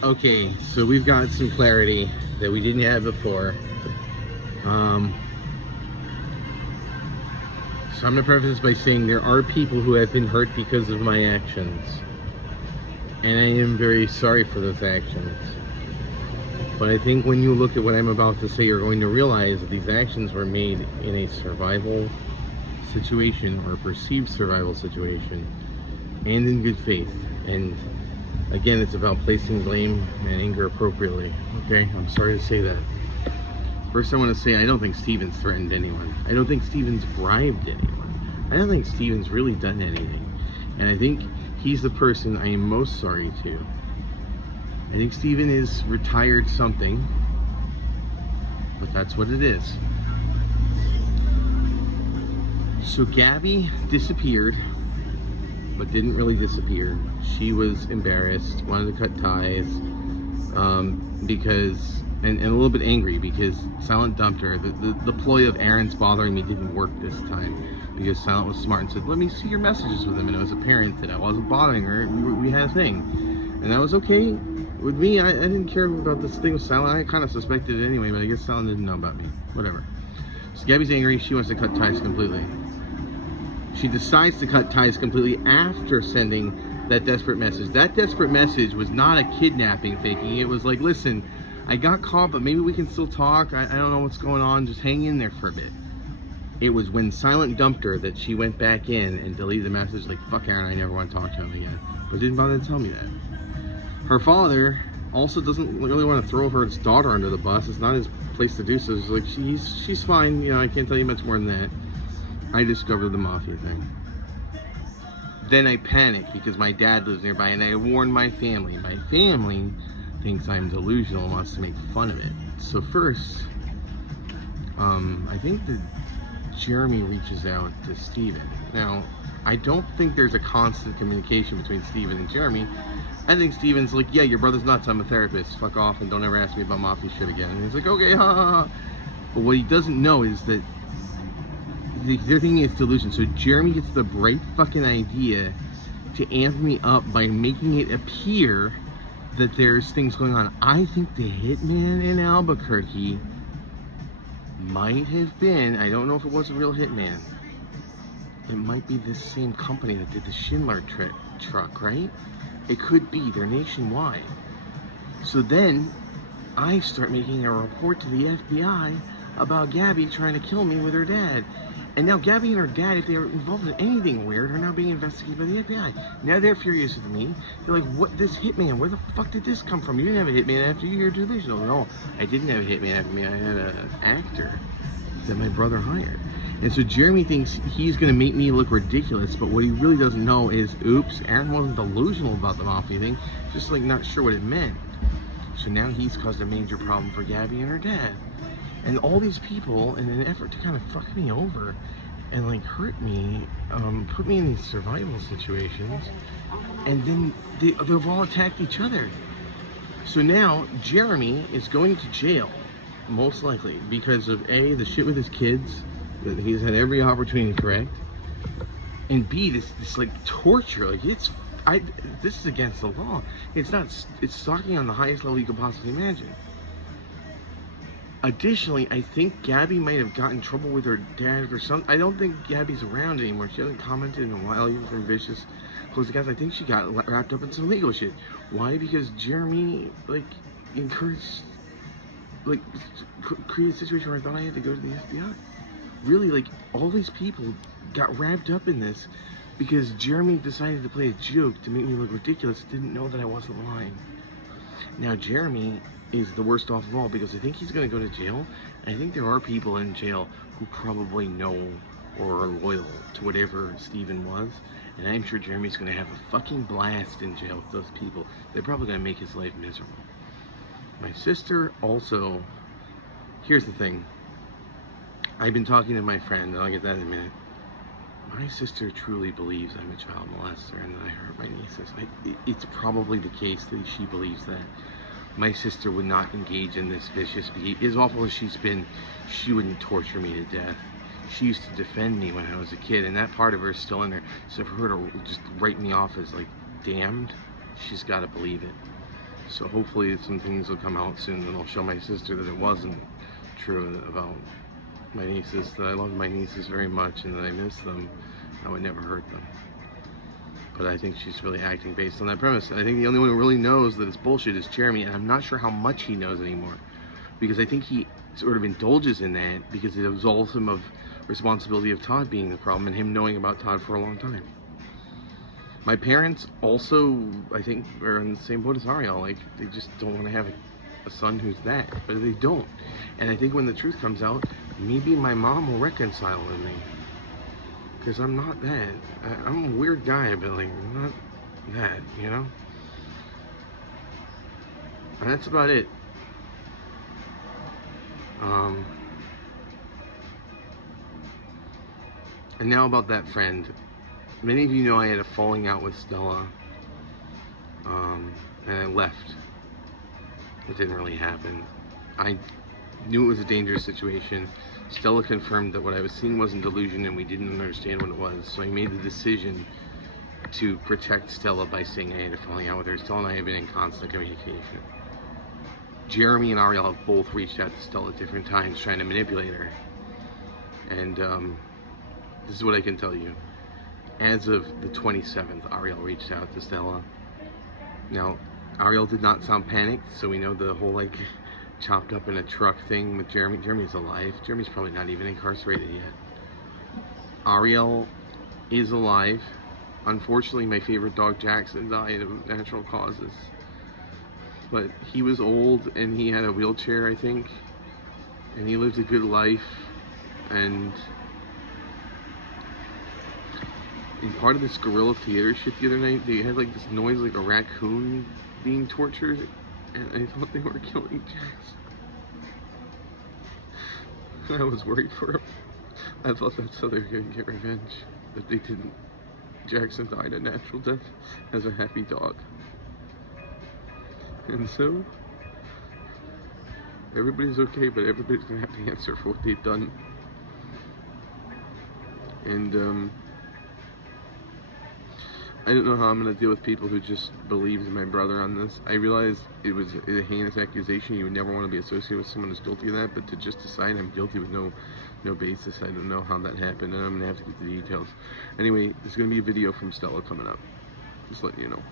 Okay, so we've got some clarity that we didn't have before. Um, so I'm gonna preface this by saying there are people who have been hurt because of my actions, and I am very sorry for those actions. But I think when you look at what I'm about to say, you're going to realize that these actions were made in a survival situation or a perceived survival situation, and in good faith. And again, it's about placing blame and anger appropriately. Okay, I'm sorry to say that. First, I want to say I don't think Stevens threatened anyone. I don't think Stevens bribed anyone. I don't think Stevens really done anything. And I think he's the person I am most sorry to. I think Steven is retired something, but that's what it is. So Gabby disappeared, but didn't really disappear. She was embarrassed, wanted to cut ties, because, and a little bit angry because Silent dumped her. The ploy of Aaron's bothering me didn't work this time because Silent was smart and said, let me see your messages with him. And it was apparent that I wasn't bothering her. We had a thing. And that was okay with me. I didn't care about this thing with Silent. I kind of suspected it anyway, but I guess Silent didn't know about me. Whatever. So Gabby's angry. She wants to cut ties completely. She decides to cut ties completely after sending that desperate message. That desperate message was not a kidnapping faking. It was like, listen, I got caught, but maybe we can still talk. I don't know what's going on. Just hang in there for a bit. It was when Silent dumped her that she went back in and deleted the message like, fuck Aaron, I never want to talk to him again. But didn't bother to tell me that. Her father also doesn't really want to throw her daughter under the bus. It's not his place to do so. It's like, she's fine. You know, I can't tell you much more than that. I discovered the mafia thing. Then I panicked because my dad lives nearby and I warned my family. My family thinks I'm delusional and wants to make fun of it. So first, I think that Jeremy reaches out to Steven. Now, I don't think there's a constant communication between Steven and Jeremy. I think Steven's like, yeah, your brother's nuts, I'm a therapist. Fuck off and don't ever ask me about mafia shit again. And he's like, okay, ha ha ha. But what he doesn't know is that they're thinking it's delusion. So Jeremy gets the bright fucking idea to amp me up by making it appear that there's things going on. I think the hitman in Albuquerque might have been, I don't know if it was a real hitman, it might be this same company that did the Schindler truck, right? It could be, they're nationwide. So then I start making a report to the FBI about Gabby trying to kill me with her dad. And now Gabby and her dad, if they are involved in anything weird, are now being investigated by the FBI. Now they're furious with me. They're like, what, this hitman, where the fuck did this come from? You didn't have a hitman after you, you're delusional. No, I didn't have a hitman after me. I had an actor that my brother hired. And so Jeremy thinks he's gonna make me look ridiculous, but what he really doesn't know is, oops, Aaron wasn't delusional about the mafia thing, just like not sure what it meant. So now he's caused a major problem for Gabby and her dad. And all these people, in an effort to kind of fuck me over and like hurt me, put me in these survival situations, and then they've all attacked each other. So now Jeremy is going to jail, most likely, because of A, the shit with his kids, that he's had every opportunity to correct, and B, this like torture, like this is against the law. It's stalking on the highest level you could possibly imagine. Additionally, I think Gabby might have gotten in trouble with her dad or something. I don't think Gabby's around anymore. She hasn't commented in a while, even from Vicious Close Accounts. I think she got wrapped up in some legal shit. Why? Because Jeremy, like, encouraged, like, created a situation where I thought I had to go to the FBI. Really, like, all these people got wrapped up in this because Jeremy decided to play a joke to make me look ridiculous, didn't know that I wasn't lying. Now Jeremy is the worst off of all because I think he's going to go to jail. And I think there are people in jail who probably know or are loyal to whatever Steven was. And I'm sure Jeremy's going to have a fucking blast in jail with those people. They're probably going to make his life miserable. My sister also, here's the thing. I've been talking to my friend, and I'll get that in a minute. My sister truly believes I'm a child molester and that I hurt my nieces. It's probably the case that she believes that. My sister would not engage in this vicious behavior. As awful as she's been, she wouldn't torture me to death. She used to defend me when I was a kid, and that part of her is still in there. So for her to just write me off as like damned, she's got to believe it. So hopefully some things will come out soon and I'll show my sister that it wasn't true about my nieces, that I love my nieces very much and that I miss them. I would never hurt them. But I think she's really acting based on that premise. And I think the only one who really knows that it's bullshit is Jeremy, and I'm not sure how much he knows anymore. Because I think he sort of indulges in that because it absolves him of responsibility of Todd being the problem and him knowing about Todd for a long time. My parents also, I think, are in the same boat as Ariel. Like, they just don't want to have a son who's that, but they don't. And I think when the truth comes out, maybe my mom will reconcile with me. Because I'm not that. I'm a weird guy, but like, I'm not that, you know? And that's about it. And now about that friend. Many of you know I had a falling out with Stella. And I left. It didn't really happen. I knew it was a dangerous situation. Stella confirmed that what I was seeing wasn't delusion and we didn't understand what it was. So I made the decision to protect Stella by saying I had a falling out with her. Stella and I have been in constant communication. Jeremy and Ariel have both reached out to Stella at different times trying to manipulate her. And this is what I can tell you. As of the 27th, Ariel reached out to Stella. Now, Ariel did not sound panicked, so we know the whole like chopped up in a truck thing with Jeremy. Jeremy's alive. Jeremy's probably not even incarcerated yet. Ariel is alive. Unfortunately, my favorite dog Jackson died of natural causes. But he was old and he had a wheelchair, I think. And he lived a good life. And in part of this guerrilla theater shit the other night, they had like this noise like a raccoon being tortured. And I thought they were killing Jackson. I was worried for him. I thought that's how they were gonna get revenge. But they didn't. Jackson died a natural death as a happy dog. And so, everybody's okay, but everybody's gonna have to answer for what they've done. And, I don't know how I'm gonna deal with people who just believed in my brother on this. I realized it was a heinous accusation. You would never want to be associated with someone who's guilty of that, but to just decide I'm guilty with no basis, I don't know how that happened, and I'm gonna have to get the details. Anyway, there's gonna be a video from Stella coming up. Just letting you know.